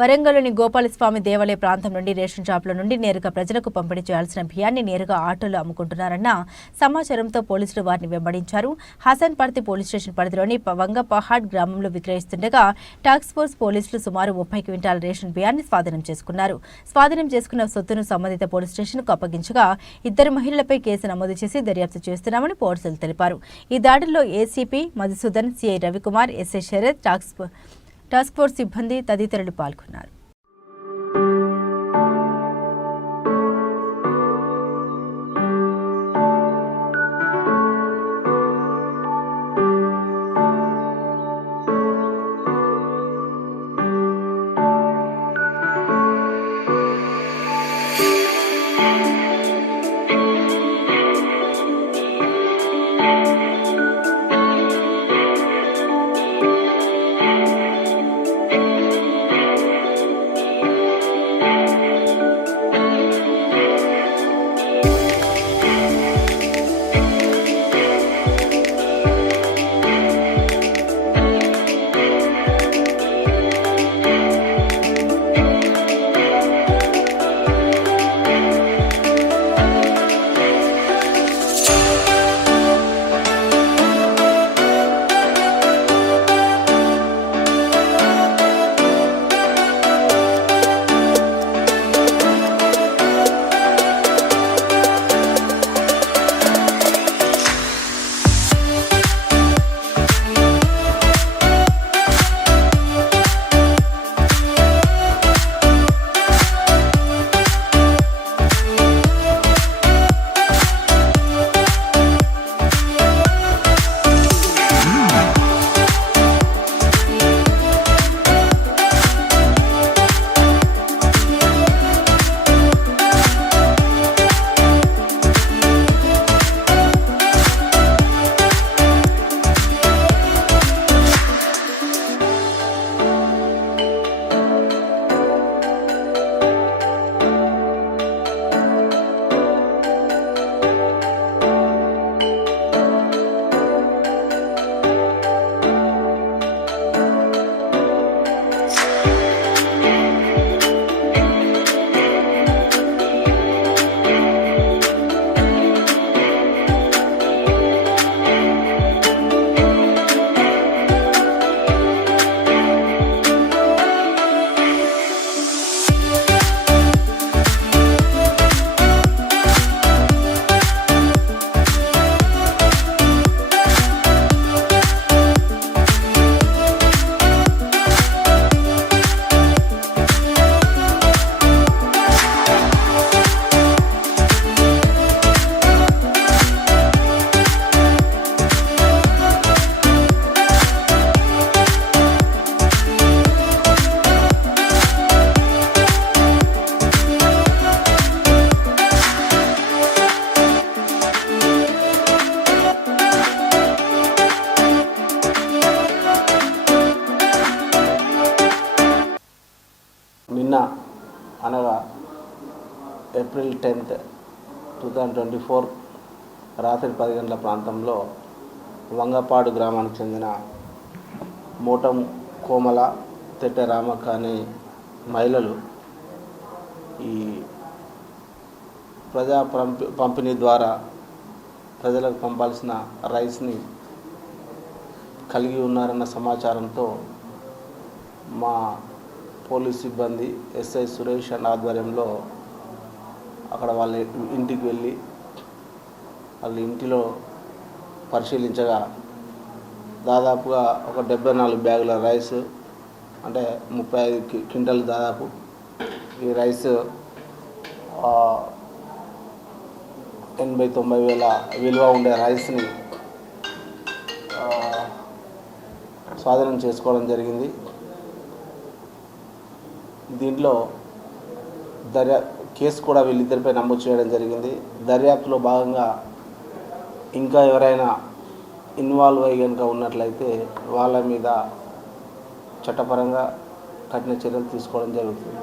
వరంగల్లోని గోపాలస్వామి దేవాలయ ప్రాంతం నుండి రేషన్ షాపుల నుండి నేరుగా ప్రజలకు పంపిణీ చేయాల్సిన బియ్యాన్ని నేరుగా ఆటోలో అమ్ముకుంటున్నారన్న సమాచారంతో పోలీసులు వారిని వెంబడించారు. హసన్పర్తి పోలీస్ స్టేషన్ పరిధిలోని వంగపహాడ్ గ్రామంలో విక్రయిస్తుండగా టాస్క్ ఫోర్స్ పోలీసులు సుమారు 30 క్వింటాల రేషన్ బియ్యాన్ని స్వాధీనం చేసుకున్నారు. స్వాధీనం చేసుకున్న సొత్తును సంబంధిత పోలీస్ స్టేషన్కు అప్పగించగా 2 మహిళలపై కేసు నమోదు చేసి దర్యాప్తు చేస్తున్నామని పోలీసులు తెలిపారు. ఈ దాడుల్లో ACP Madhusudan, CI Ravikumar, SI Sharath, task force సిబ్బంది తదితరులు పాల్గొన్నారు. నిన్న అనగా ఏప్రిల్ 10, 2024 రాత్రి 10 గంటల ప్రాంతంలో వంగపాడు గ్రామానికి చెందిన మోటం కోమల, తెట్టె రామక్క అనే మహిళలు ఈ ప్రజా పంపిణీ ద్వారా ప్రజలకు పంపాల్సిన రైస్ని కలిగి ఉన్నారన్న సమాచారంతో మా పోలీస్ సిబ్బంది ఎస్ఐ సురేష్ అండ్ ఆధ్వర్యంలో అక్కడ వాళ్ళ ఇంటికి వెళ్ళి వాళ్ళ ఇంటిలో పరిశీలించగా దాదాపుగా ఒక 74 బ్యాగుల రైస్, అంటే 35 క్వింటాలు దాదాపు ఈ రైస్ 80-90 వేల విలువ ఉండే రైస్ని స్వాధీనం చేసుకోవడం జరిగింది. దీంట్లో కేసు కూడా వీళ్ళిద్దరిపై నమోదు చేయడం జరిగింది. దర్యాప్తులో భాగంగా ఇంకా ఎవరైనా ఇన్వాల్వ్ అయ్యి కనుక ఉన్నట్లయితే వాళ్ళ మీద చట్టపరంగా కఠిన చర్యలు తీసుకోవడం జరుగుతుంది.